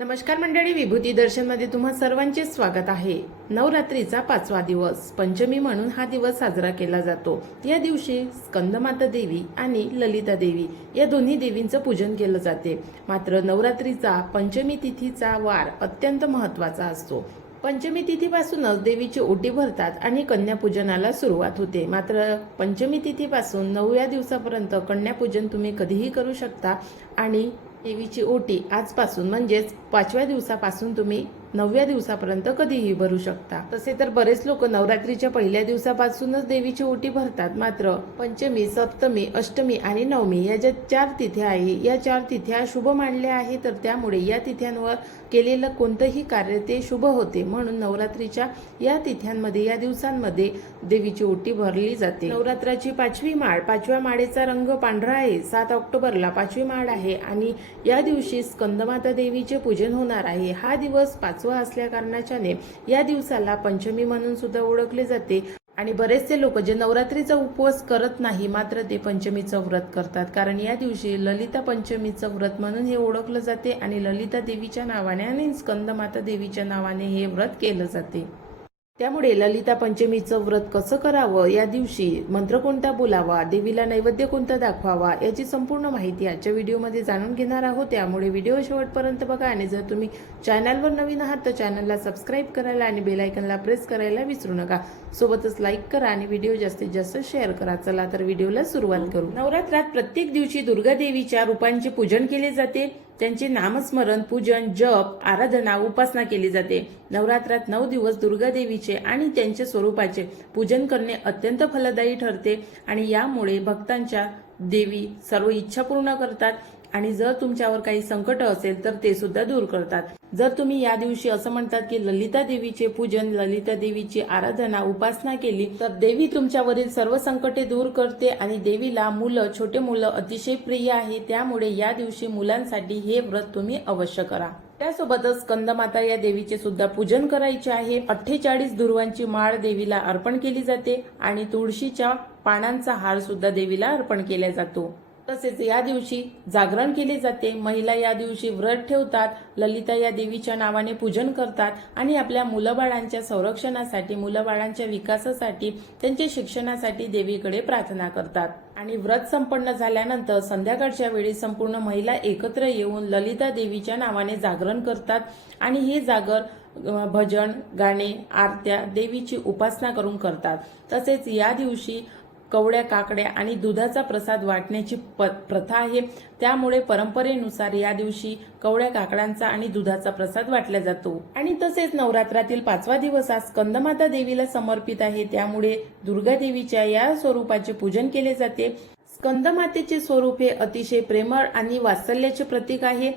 नमस्कार मंडळी विभूती दर्शनमध्ये तुम्हा सर्वांचे स्वागत आहे. नवरात्रीचा पाचवा दिवस पंचमी म्हणून हा दिवस साजरा केला जातो. या दिवशी स्कंदमाता देवी आणि ललिता देवी या दोन्ही देवींचं पूजन केलं जाते. मात्र नवरात्रीचा पंचमी तिथीचा वार अत्यंत महत्त्वाचा असतो. पंचमी तिथीपासूनच देवीची ओटी भरतात आणि कन्यापूजनाला सुरुवात होते. मात्र पंचमी तिथीपासून नवव्या दिवसापर्यंत कन्यापूजन तुम्ही कधीही करू शकता आणि देवीची ओटी आजपासून म्हणजेच पाचव्या दिवसापासून तुम्ही नवव्या दिवसापर्यंत कधीही भरू शकता. तसे तर बरेच लोक नवरात्रीच्या पहिल्या दिवसापासूनच देवीची ओटी भरतात. मात्र पंचमी सप्तमी अष्टमी आणि नवमी या ज्या चार तिथ्या आहे या चार तिथ्या शुभ मानल्या आहे तर त्यामुळे या तिथ्यांवर केलेलं कोणतंही कार्य ते शुभ होते म्हणून नवरात्रीच्या या तिथ्यांमध्ये या दिवसांमध्ये देवीची ओटी भरली जाते. नवरात्राची पाचवी माळ पाचव्या माळेचा रंग पांढरा आहे. सात ऑक्टोबरला पाचवी माळ आहे आणि या दिवशी स्कंदमाता देवीचे पूजन होणार आहे. हा दिवस पाचवा असल्या कारणाच्याने या दिवसाला पंचमी म्हणून सुद्धा ओळखले जाते. आणि बरेचसे लोक जे नवरात्रीचा उपवास करत नाही मात्र ते पंचमीचं व्रत करतात. कारण या दिवशी ललिता पंचमीचं व्रत म्हणून हे ओळखलं जाते आणि ललिता देवीच्या नावाने आणि स्कंदमाता देवीच्या नावाने हे व्रत केलं जाते. त्यामुळे ललिता पंचमीचं व्रत कसं करावं? या दिवशी मंत्र कोणता बोलावा? देवीला नैवेद्य कोणता दाखवावा? याची संपूर्ण माहिती आजच्या व्हिडिओमध्ये जाणून घेणार आहोत. त्यामुळे व्हिडिओ शेवटपर्यंत बघा आणि जर तुम्ही चॅनलवर नवीन आहात तर चॅनलला सबस्क्राईब करायला आणि बेलायकनला प्रेस करायला विसरू नका. सोबतच लाईक करा आणि व्हिडिओ जास्तीत जास्त शेअर करा. चला तर व्हिडिओला सुरुवात करू. नवरात्रात प्रत्येक दिवशी दुर्गा देवीच्या रूपांचे पूजन केले जाते. त्यांचे नामस्मरण पूजन जप आराधना उपासना केली जाते. नवरात्रात नऊ दिवस दुर्गा देवीचे आणि त्यांच्या स्वरूपाचे पूजन करणे अत्यंत फलदायी ठरते आणि यामुळे भक्तांच्या देवी सर्व इच्छा पूर्ण करतात. आणि जर तुमच्यावर काही संकट असेल तर ते सुद्धा दूर करतात. जर तुम्ही या दिवशी असं म्हणतात की ललिता देवीचे पूजन ललिता देवीची आराधना उपासना केली तर देवी तुमच्यावरील सर्व संकटे दूर करते आणि देवीला मुलं छोटे मुलं अतिशय प्रिय आहे. त्यामुळे या दिवशी मुलांसाठी हे व्रत तुम्ही अवश्य करा. त्यासोबतच स्कंदमाता या देवीचे सुद्धा पूजन करायचे आहे. अठ्ठेचाळीस दुर्वांची माळ देवीला अर्पण केली जाते आणि तुळशीच्या पानांचा हार सुद्धा देवीला अर्पण केला जातो. तसेच या दिवशी जागरण केले जाते. महिला या दिवशी व्रत ठेवतात. ललिता या देवीच्या नावाने पूजन करतात आणि आपल्या मुलंबाळांच्या संरक्षणासाठी मुलंबाळांच्या विकासासाठी त्यांच्या शिक्षणासाठी देवीकडे प्रार्थना करतात. आणि व्रत संपन्न झाल्यानंतर संध्याकाळच्या वेळी संपूर्ण महिला एकत्र येऊन ललिता देवीच्या नावाने जागरण करतात. आणि हे जागर भजन गाणे आरत्या देवीची उपासना करून करतात. तसेच या दिवशी कवड्या काकड्या आणि दुधाचा प्रसाद वाटण्याची प प्रथा आहे. त्यामुळे परंपरेनुसार या दिवशी कवड्या काकड्यांचा आणि दुधाचा प्रसाद वाटला जातो. आणि तसेच नवरात्रातील पाचवा दिवस हा स्कंदमाता देवीला समर्पित आहे. त्यामुळे दुर्गा देवीच्या या स्वरूपाचे पूजन केले जाते. स्कंदमातेचे स्वरूप हे अतिशय प्रेमळ आणि वात्सल्याचे प्रतीक आहे.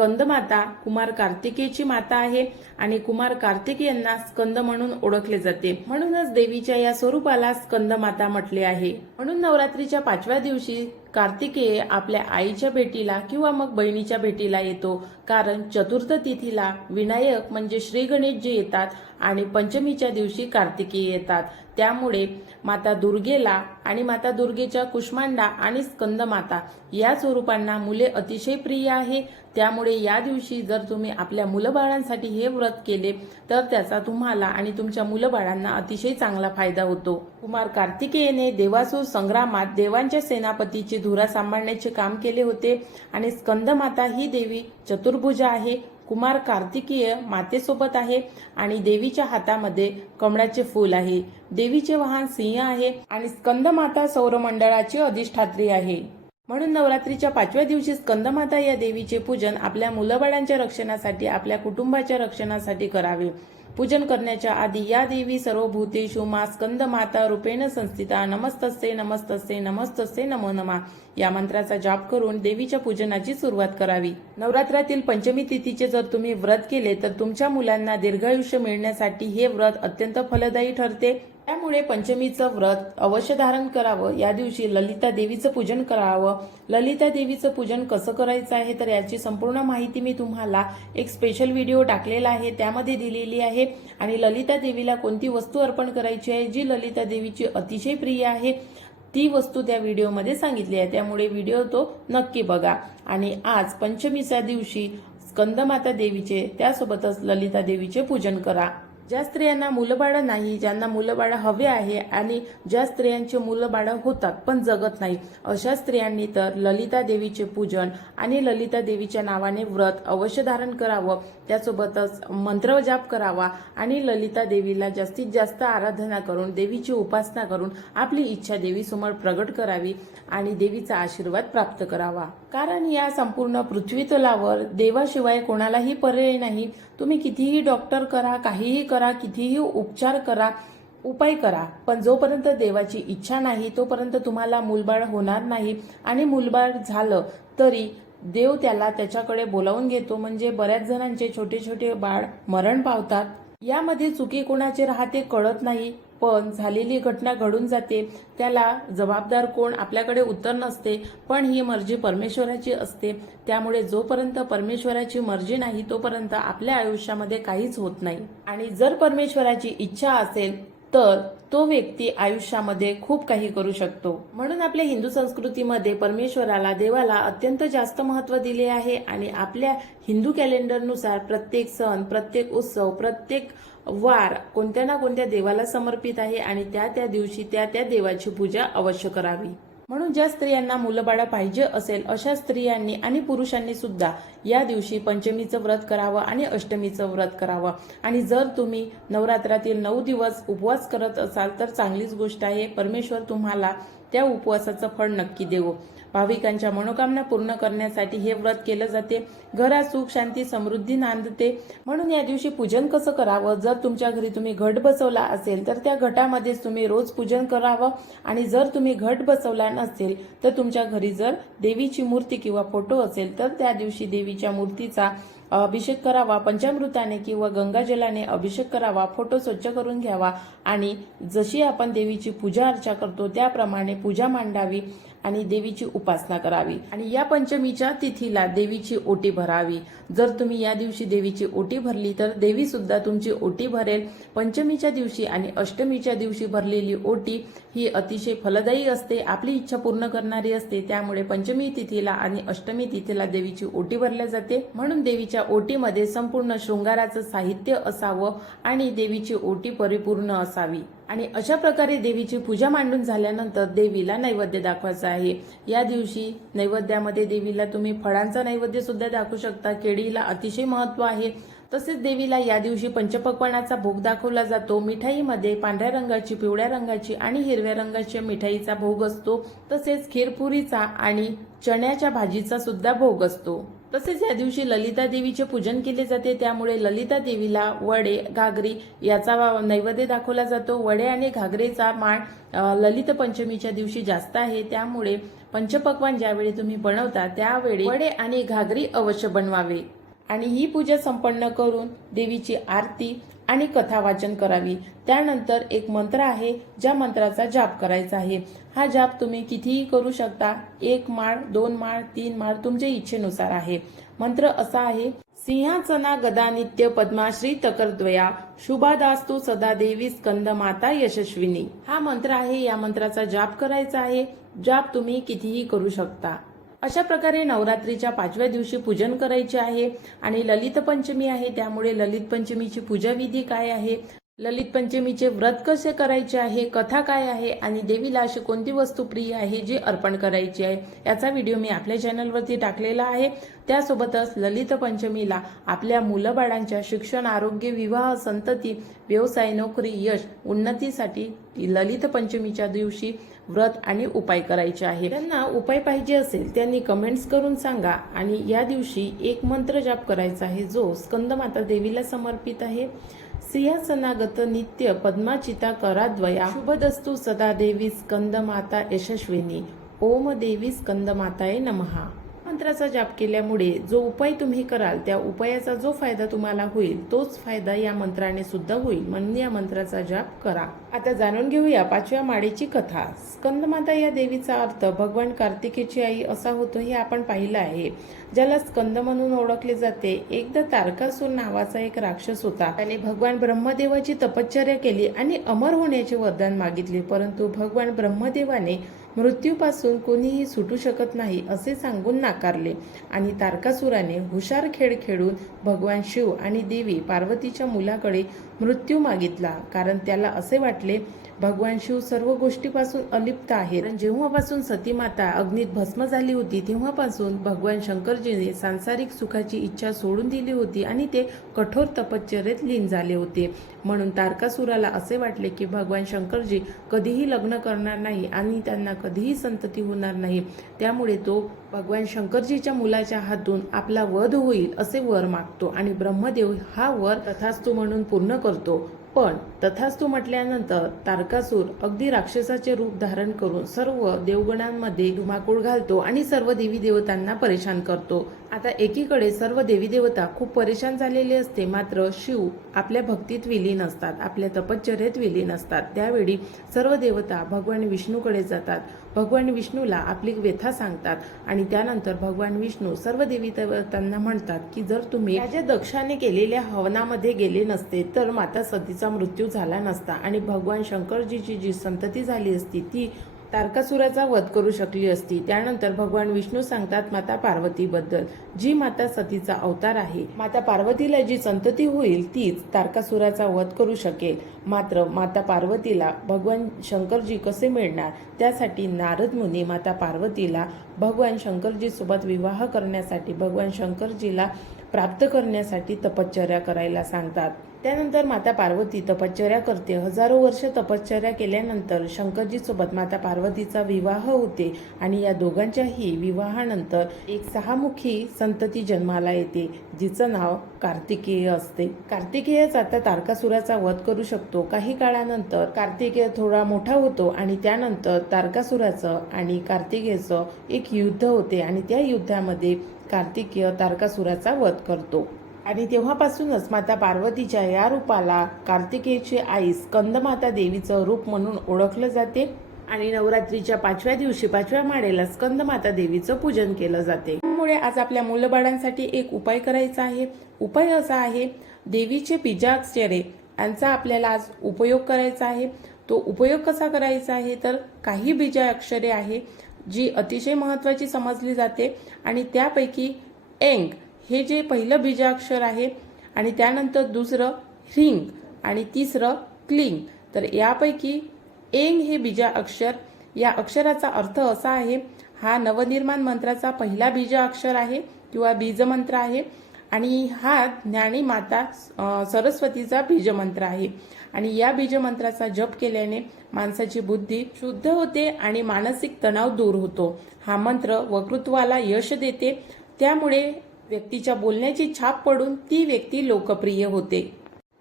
स्कंदमाता कुमार कार्तिकेयची माता आहे आणि कुमार कार्तिक यांना स्कंद म्हणून ओळखले जाते. म्हणूनच देवीच्या या स्वरूपाला स्कंदमाता म्हटले आहे. म्हणून नवरात्रीच्या पाचव्या दिवशी कार्तिकेय आपल्या आईच्या भेटीला किंवा मग बहिणीच्या भेटीला येतो. कारण चतुर्थ तिथीला विनायक म्हणजे श्री गणेश जे येतात आणि पंचमीच्या दिवशी कार्तिकेय येतात. त्यामुळे माता दुर्गेला आणि माता दुर्गेच्या कुष्मांडा आणि स्कंदमाता या स्वरूपांना मुले अतिशय प्रिय आहे. त्यामुळे या दिवशी जर तुम्ही आपल्या मुलबाळांसाठी हे व्रत केले तर त्याचा तुम्हाला आणि तुमच्या मुलबाळांना अतिशय चांगला फायदा होतो. कुमार कार्तिकेयने देवासूर संग्रामात देवांच्या सेनापतीची धुरा सांभाळण्याचे काम केले होते आणि स्कंदमाता ही देवी चतुर्भुजा आहे कुमार कार्तिकीय मातेसोबत आहे आणि देवीच्या हातामध्ये कमळाचे फूल आहे. देवीचे वाहन सिंह आहे आणि स्कंदमाता सौरमंडळाची अधिष्ठात्री आहे. म्हणून नवरात्रीच्या पाचव्या दिवशी स्कंदमाता या देवीचे पूजन आपल्या मुलबाळांच्या रक्षणासाठी आपल्या कुटुंबाच्या रक्षणासाठी करावे. पूजन करण्याच्या आधी या देवी सर्व भूतेषु मा स्कंदमाता रूपेण संस्थिता नमस्तस्ते नमस्तस्ते नमस्तस्ते नमो नमा. या मंत्राचा जाप करून देवीच्या पूजनाची सुरुवात करावी. नवरात्रातील पंचमी तिथीचे जर तुम्ही व्रत केले तर तुमच्या मुलांना दीर्घायुष्य मिळण्यासाठी हे व्रत अत्यंत फलदायी ठरते. त्यामुळे पंचमीचं व्रत अवश्य धारण करावं. या दिवशी ललिता देवीचं पूजन करावं. ललिता देवीचं पूजन कसं करायचं आहे तर याची संपूर्ण माहिती मी तुम्हाला एक स्पेशल व्हिडिओ टाकलेला आहे. त्यामध्ये दिलेली आहे. आणि ललिता देवीला कोणती वस्तू अर्पण करायची आहे जी ललिता देवीची अतिशय प्रिय आहे ती वस्तू त्या व्हिडिओमध्ये सांगितली आहे. त्यामुळे व्हिडिओ तो नक्की बघा. आणि आज पंचमीच्या दिवशी स्कंदमाता देवीचे त्यासोबतच ललिता देवीचे पूजन करा. ज्या स्त्रियांना मुलंबाळं नाही ज्यांना मुलंबाळं हवे आहे आणि ज्या स्त्रियांचे मुलंबाळं होतात पण जगत नाही अशा स्त्रियांनी तर ललिता देवीचे पूजन आणि ललिता देवीच्या नावाने व्रत अवश्य धारण करावं. त्यासोबतच मंत्र जाप करावा आणि ललिता देवीला जास्तीत जास्त आराधना करून देवीची उपासना करून आपली इच्छा देवीसमोर प्रगट करावी आणि देवीचा आशीर्वाद प्राप्त करावा. कारण या संपूर्ण पृथ्वीतलावर देवाशिवाय कोणालाही पर्याय नाही. तुम्ही कितीही डॉक्टर करा काहीही करा कितीही उपचार करा उपाय करा पण जोपर्यंत देवाची इच्छा नाही तोपर्यंत तुम्हाला मूलबाळ होणार नाही. आणि मूलबाळ झालं तरी देव त्याला त्याच्याकडे बोलावून घेतो. म्हणजे बऱ्याच जणांचे छोटे छोटे बाळ मरण पावतात. यामध्ये चुकी कोणाचे राहते कळत नाही. पण झालेली घटना घडून जाते त्याला जबाबदार कोण आपल्याकडे उत्तर नसते पण ही मर्जी परमेश्वराची असते. त्यामुळे जोपर्यंत परमेश्वराची मर्जी नाही तोपर्यंत आपल्या आयुष्यामध्ये काहीच होत नाही. आणि जर परमेश्वराची इच्छा असेल तर तो व्यक्ती आयुष्यामध्ये खूप काही करू शकतो. म्हणून आपल्या हिंदू संस्कृतीमध्ये परमेश्वराला देवाला अत्यंत जास्त महत्त्व दिले आहे आणि आपल्या हिंदू कॅलेंडरनुसार प्रत्येक सण प्रत्येक उत्सव प्रत्येक वार कोणत्या ना कोणत्या देवाला समर्पित आहे आणि त्या त्या दिवशी त्या त्या देवाची पूजा अवश्य करावी. म्हणून ज्या स्त्रियांना मुलंबाळा पाहिजे असेल अशा स्त्रियांनी आणि पुरुषांनी सुद्धा या दिवशी पंचमीचं व्रत करावं आणि अष्टमीचं व्रत करावं. आणि जर तुम्ही नवरात्रातील नऊ दिवस उपवास करत असाल तर चांगलीच गोष्ट आहे. परमेश्वर तुम्हाला त्या उपवासाचं फळ नक्की देवो. भाविकांच्या मनोकामना पूर्ण करण्यासाठी हे व्रत केलं जाते. घरात सुख शांती समृद्धी नांदते. म्हणून या दिवशी पूजन कसं करावं? जर तुमच्या घरी तुम्ही घट बसवला असेल तर त्या घटामध्येच तुम्ही रोज पूजन करावं. आणि जर तुम्ही घट बसवला नसेल तर तुमच्या घरी जर देवीची मूर्ती किंवा फोटो असेल तर त्या दिवशी देवीच्या मूर्तीचा अभिषेक करावा पंचामृताने किंवा गंगाजलाने अभिषेक करावा फोटो स्वच्छ करून घ्यावा आणि जशी आपण देवीची पूजा अर्चा करतो त्याप्रमाणे पूजा मांडावी आणि देवीची उपासना करावी. आणि या पंचमीच्या तिथीला देवीची ओटी भरावी. जर तुम्ही या दिवशी देवीची ओटी भरली तर देवी सुद्धा तुमची ओटी भरेल. पंचमीच्या दिवशी आणि अष्टमीच्या दिवशी भरलेली ओटी ही अतिशय फलदायी असते आपली इच्छा पूर्ण करणारी असते. त्यामुळे पंचमी तिथीला आणि अष्टमी तिथीला देवीची ओटी भरल्या जाते. म्हणून देवीच्या ओटीमध्ये संपूर्ण शृंगाराचं साहित्य असावं आणि देवीची ओटी परिपूर्ण असावी. आणि अशा प्रकारे देवीची पूजा मांडून झाल्यानंतर देवीला नैवेद्य दाखवायचा आहे. या दिवशी नैवेद्यामध्ये देवीला तुम्ही फळांचा नैवेद्य सुद्धा दाखवू शकता. केळीला अतिशय महत्त्व आहे. तसेच देवीला या दिवशी पंचपक्वानाचा भोग दाखवला जातो. मिठाईमध्ये पांढऱ्या रंगाची पिवळ्या रंगाची आणि हिरव्या रंगाच्या मिठाईचा भोग असतो. तसेच खीरपुरीचा आणि चण्याच्या भाजीचा सुद्धा भोग असतो. तसेच या दिवशी ललिता देवीचे पूजन केले जाते. त्यामुळे ललिता देवीला वडे घागरी याचा नैवेद्य दाखवला जातो. वडे आणि घागरेचा मान ललित पंचमीच्या दिवशी जास्त आहे. त्यामुळे पंचपक्वान ज्यावेळी तुम्ही बनवता त्यावेळी वडे आणि घागरी अवश्य बनवावे. आणि ही पूजा संपन्न करून देवीची आरती आणि कथा वाचन करावी. त्यानंतर एक मंत्र आहे ज्या मंत्राचा जाप करायचा आहे. हा जाप तुम्ही कितीही करू शकता एक माळ दोन माळ तीन माळ तुमच्या इच्छेनुसार आहे. मंत्र असा आहे सिंहासना गदा नित्य पद्माश्री तकरद्वया शुभादास्तु सदा देवी स्कंद माता यशस्विनी. हा मंत्र आहे या मंत्राचा जाप करायचा आहे. जाप तुम्ही कितीही करू शकता. अशा प्रकारे नवरात्रीच्या पाचव्या दिवशी पूजन करायचे आहे. आणि ललित पंचमी आहे त्यामुळे ललित पंचमीची पूजा विधी काय आहे? ललित पंचमीचे व्रत कसे करायचे आहे कथा काय आहे आणि देवीला अशी कोणती वस्तू प्रिय आहे जी अर्पण करायची आहे याचा व्हिडिओ मी आपल्या चॅनलवरती टाकलेला आहे. त्यासोबतच ललित पंचमीला आपल्या मुलंबाळांच्या शिक्षण आरोग्य विवाह संतती व्यवसाय नोकरी यश उन्नतीसाठी ललित पंचमीच्या दिवशी व्रत आणि उपाय करायचे आहे. त्यांना उपाय पाहिजे असेल त्यांनी कमेंट्स करून सांगा आणि या दिवशी एक मंत्र जाप करायचा आहे जो स्कंदमाता देवीला समर्पित आहे. सिंहासनागत नित्य पद्माचिता कराद्वया शुभदस्तु सदा देवी स्कंदमाता यशस्विनी. ओम देवी स्कंदमाताये नमहा. मंत्राचा जाप केल्यामुळे जो उपाय तुम्ही कराल त्या उपायाचा जो फायदा तुम्हाला होईल तोच फायदा या मंत्राने सुद्धा होईल. म्हणून या मंत्राचा जाप करा. आता जाणून घेऊया पाचव्या माळेची कथा. स्कंदमाता या देवीचा अर्थ भगवान कार्तिकेची आई असा होतो हे आपण पाहिलं आहे. ज्याला स्कंद म्हणून ओळखले जाते. एकदा तारकासूर नावाचा एक राक्षस होता. त्याने भगवान ब्रह्मदेवाची तपश्चर्या केली आणि अमर होण्याचे वरदान मागितले. परंतु भगवान ब्रह्मदेवाने मृत्यूपासून कोणीही सुटू शकत नाही असे सांगून नाकारले आणि तारकासुराने हुशार खेळ खेळून भगवान शिव आणि देवी पार्वतीच्या मुलाकडे मृत्यू मागितला. कारण त्याला असे वाटले भगवान शिव सर्व गोष्टीपासून अलिप्त आहेत. जेव्हापासून जेव्हापासून सतीमाता अग्नीत भस्म झाली होती तेव्हापासून भगवान शंकरजीने सांसारिक सुखाची इच्छा सोडून दिली होती आणि ते कठोर तपश्चर्येत लीन झाले होते. म्हणून तारकासुराला असे वाटले की भगवान शंकरजी कधीही लग्न करणार नाही आणि त्यांना कधीही संतती होणार नाही. त्यामुळे तो भगवान शंकरजीच्या मुलाच्या हातून आपला वध होईल असे वर मागतो आणि ब्रह्मदेव हा वर तथास्तू म्हणून पूर्ण करतो. पण तथास्तू म्हटल्यानंतर तारकासूर अगदी राक्षसाचे रूप धारण करून सर्व देवगणांमध्ये धुमाकूळ घालतो आणि सर्व देवी देवतांना परेशान करतो. आता एकीकडे सर्व देवी देवता खूप परेशान झालेले असते मात्र शिव आपल्या भक्तीत विलीन असतात आपल्या तपश्चर्येत विलीन असतात. त्यावेळी सर्व देवता भगवान विष्णूकडे जातात. भगवान विष्णूला आपली व्यथा सांगतात आणि त्यानंतर भगवान विष्णू सर्व देवी देवतांना म्हणतात की जर तुम्ही राजा दक्षाने केलेल्या हवनामध्ये गेले नसते तर माता सतीचा मृत्यू झाला नसता आणि भगवान शंकरजीची जी संतती झाली असती ती तारकासुराचा वध करू शकली असती. त्यानंतर भगवान विष्णू सांगतात माता पार्वतीबद्दल. जी माता सतीचा अवतार आहे माता पार्वतीला जी संतती होईल तीच तारकासुराचा वध करू शकेल. मात्र माता पार्वतीला भगवान शंकरजी कसे मिळणार? त्यासाठी नारद मुनी माता पार्वतीला भगवान शंकरजी सोबत विवाह करण्यासाठी भगवान शंकरजीला प्राप्त करण्यासाठी तपश्चर्या करायला सांगतात. त्यानंतर माता पार्वती तपश्चर्या करते. हजारो वर्ष तपश्चर्या केल्यानंतर शंकरजीसोबत माता पार्वतीचा विवाह होते आणि या दोघांच्याही विवाहानंतर एक सहामुखी संतती जन्माला येते जिचं नाव कार्तिकेय असते. कार्तिकेयच आता तारकासुराचा वध करू शकतो. काही काळानंतर कार्तिकेय थोडा मोठा होतो आणि त्यानंतर तारकासुराचं आणि कार्तिकेयचं एक युद्ध होते आणि त्या युद्धामध्ये कार्तिकेय तारकासुराचा वध करतो. आणि तेव्हापासूनच माता पार्वतीच्या या रूपाला कार्तिकेयची आई स्कंदमाता देवीचं रूप म्हणून ओळखलं जाते. आणि नवरात्रीच्या पाचव्या दिवशी पाचव्या माळेला स्कंदमाता देवीचं पूजन केलं जाते. त्यामुळे आज आपल्या मुलबाळांसाठी एक उपाय करायचा आहे. उपाय असा आहे देवीचे बीजाक्षरे यांचा आपल्याला आज उपयोग करायचा आहे. तो उपयोग कसा करायचा आहे? तर काही बीजाक्षरे आहे. जी अतिशय महत्वाची समजली जाते. आणि त्यापैकी एंग हे जे पहिलं बीजाक्षर आहे आणि त्यानंतर दुसरं ह्रिंग आणि तिसरं क्लिंग. तर यापैकी एंग हे बीजा अक्षर या अक्षराचा अर्थ असा आहे हा नवनिर्माण मंत्राचा पहिला बीजा अक्षर आहे किंवा बीजमंत्र आहे. आणि हा ज्ञानी माता सरस्वतीचा बीजमंत्र आहे. आणि या बीजमंत्राचा जप केल्याने माणसाची बुद्धी शुद्ध होते आणि मानसिक तणाव दूर होतो. हा मंत्र वक्तृत्वाला यश देते. त्यामुळे व्यक्तीच्या बोलण्याची छाप पडून ती व्यक्ती लोकप्रिय होते.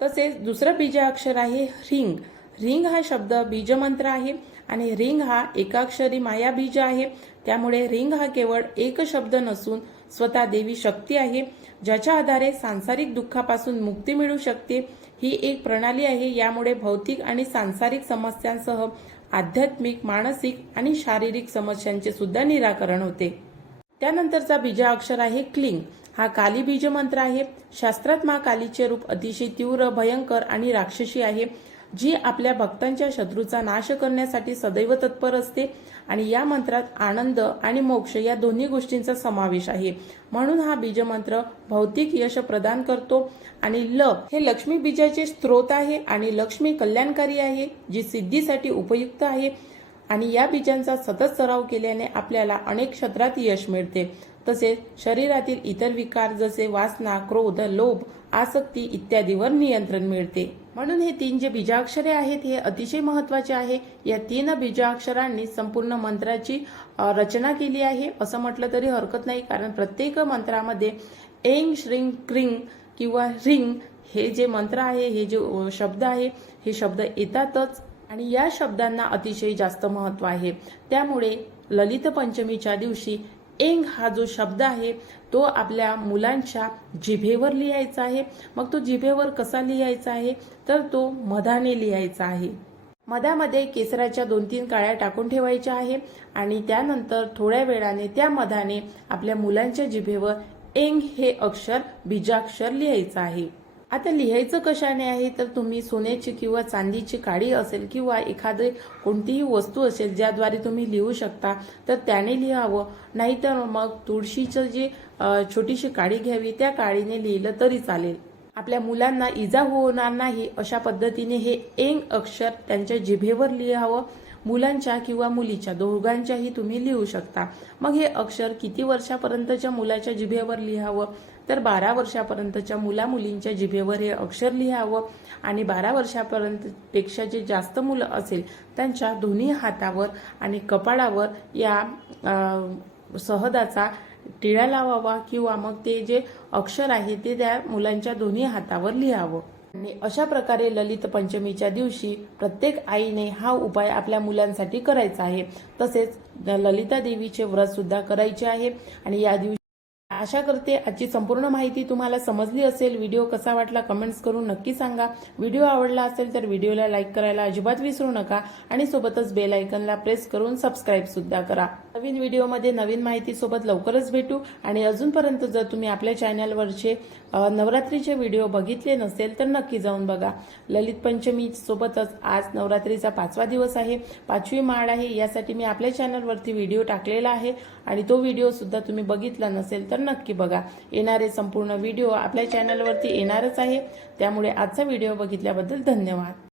तसेच दुसरं बीज अक्षर आहे रिंग. रिंग हा शब्द बीजमंत्र आहे आणि रिंग हा एकाक्षरी माया बीज आहे. त्यामुळे रिंग हा केवळ एक शब्द नसून स्वतः देवी शक्ती आहे ज्याच्या आधारे सांसारिक दुःखापासून मुक्ती मिळू शकते ही एक प्रणाली आहे. यामुळे भौतिक आणि सांसारिक समस्यांसह आध्यात्मिक मानसिक आणि शारीरिक समस्यांचे सुद्धा निराकरण होते. त्यानंतरचा बीजा अक्षर आहे क्लिंग. हा काली बीज मंत्र आहे. शास्त्रात मा कालीचे रूप अतिशय तीव्र भयंकर आणि राक्षसी आहे जी आपल्या भक्तांच्या शत्रूचा नाश करण्यासाठी सदैव तत्पर असते. आणि या मंत्रात आनंद आणि मोक्ष या दोन्ही गोष्टींचा समावेश आहे. म्हणून हा बीजमंत्र भौतिक यश प्रदान करतो. आणि ल हे लक्ष्मी बीजाचे स्त्रोत आहे आणि लक्ष्मी कल्याणकारी आहे जी सिद्धीसाठी उपयुक्त आहे. आणि या बीजांचा सतत सराव केल्याने आपल्याला अनेक क्षेत्रात यश मिळते. तसेच शरीरातील इतर विकार जसे वासना क्रोध लोभ आसक्ती इत्यादीवर नियंत्रण मिळते. म्हणून हे तीन जे बीजाक्षरे आहेत हे अतिशय महत्त्वाचे आहे. या तीन बीजाक्षरांनी संपूर्ण मंत्राची रचना केली आहे. असं म्हटलं तरी हरकत नाही कारण प्रत्येक मंत्रामध्ये एंग श्रिंग क्रिंग किंवा रिंग हे जे मंत्र आहे हे जे शब्द आहे हे शब्द येतातच. आणि या शब्दांना अतिशय जास्त महत्त्व आहे. त्यामुळे ललित पंचमीच्या दिवशी एंग हा जो शब्द आहे तो आपल्या मुलांच्या जिभेवर लिहायचा आहे. मग तो जिभेवर कसा लिहायचा आहे? तर तो मधाने लिहायचा आहे. मधामध्ये केसराच्या दोन तीन काळ्या टाकून ठेवायच्या आहे आणि त्यानंतर थोड्या वेळाने त्या मधाने आपल्या मुलांच्या जिभेवर एंग हे अक्षर बीजाक्षर लिहायचं आहे. आता लिहायचं कशाने आहे? तर तुम्ही सोन्याची किंवा चांदीची काडी असेल किंवा एखादी कोणतीही वस्तू असेल ज्याद्वारे तुम्ही लिहू शकता तर त्याने लिहावं. नाहीतर मग तुळशीचं जी छोटीशी काडी घ्यावी त्या काडीने लिहिलं तरी चालेल. आपल्या मुलांना इजा होणार नाही अशा पद्धतीने हे एंग अक्षर त्यांच्या जिभेवर लिहावं. मुलांच्या किंवा मुलीच्या दोघांच्याही तुम्ही लिहू शकता. मग हे अक्षर किती वर्षापर्यंतच्या मुलाच्या जिभेवर लिहावं? तर बारा वर्षापर्यंतच्या मुला मुलींच्या जिभेवर हे अक्षर लिहावं आणि बारा वर्षापर्यंत पेक्षा जे जास्त मुलं असेल त्यांच्या दोन्ही हातावर आणि कपाळावर या सहदाचा टिळा लावावा किंवा मग ते जे अक्षर आहे ते त्या मुलांच्या दोन्ही हातावर लिहावं. आणि अशा प्रकारे ललित पंचमीच्या दिवशी प्रत्येक आईने हा उपाय आपल्या मुलांसाठी करायचा आहे. तसेच ललिता देवीचे व्रत सुद्धा करायचे आहे. आणि या दिवशी आशा करते आजची संपूर्ण माहिती तुम्हाला समजली असेल. व्हिडिओ कसा वाटला कमेंट्स करून नक्की सांगा. व्हिडिओ आवडला असेल तर व्हिडिओला लाईक करायला अजिबात विसरू नका आणि सोबतच बेल आयकनला प्रेस करून सबस्क्राईब सुद्धा करा. नवीन व्हिडिओमध्ये नवीन माहिती सोबत लवकरच भेटू आणि अजूनपर्यंत जर तुम्ही आपल्या चॅनलवरचे नवरात्रीचे व्हिडिओ बघितले नसेल तर नक्की जाऊन बघा. ललित पंचमी सोबतच आज नवरात्रीचा पाचवा दिवस आहे. पाचवी माळ आहे. यासाठी मी आपल्या चॅनलवरती व्हिडिओ टाकलेला आहे. आणि तो व्हिडिओ सुद्धा तुम्ही बघितला नसेल तर नक्की बघा. येणारे संपूर्ण व्हिडिओ आपल्या चॅनलवरती येणारच आहे. त्यामुळे आजचा व्हिडिओ बघितल्याबद्दल धन्यवाद.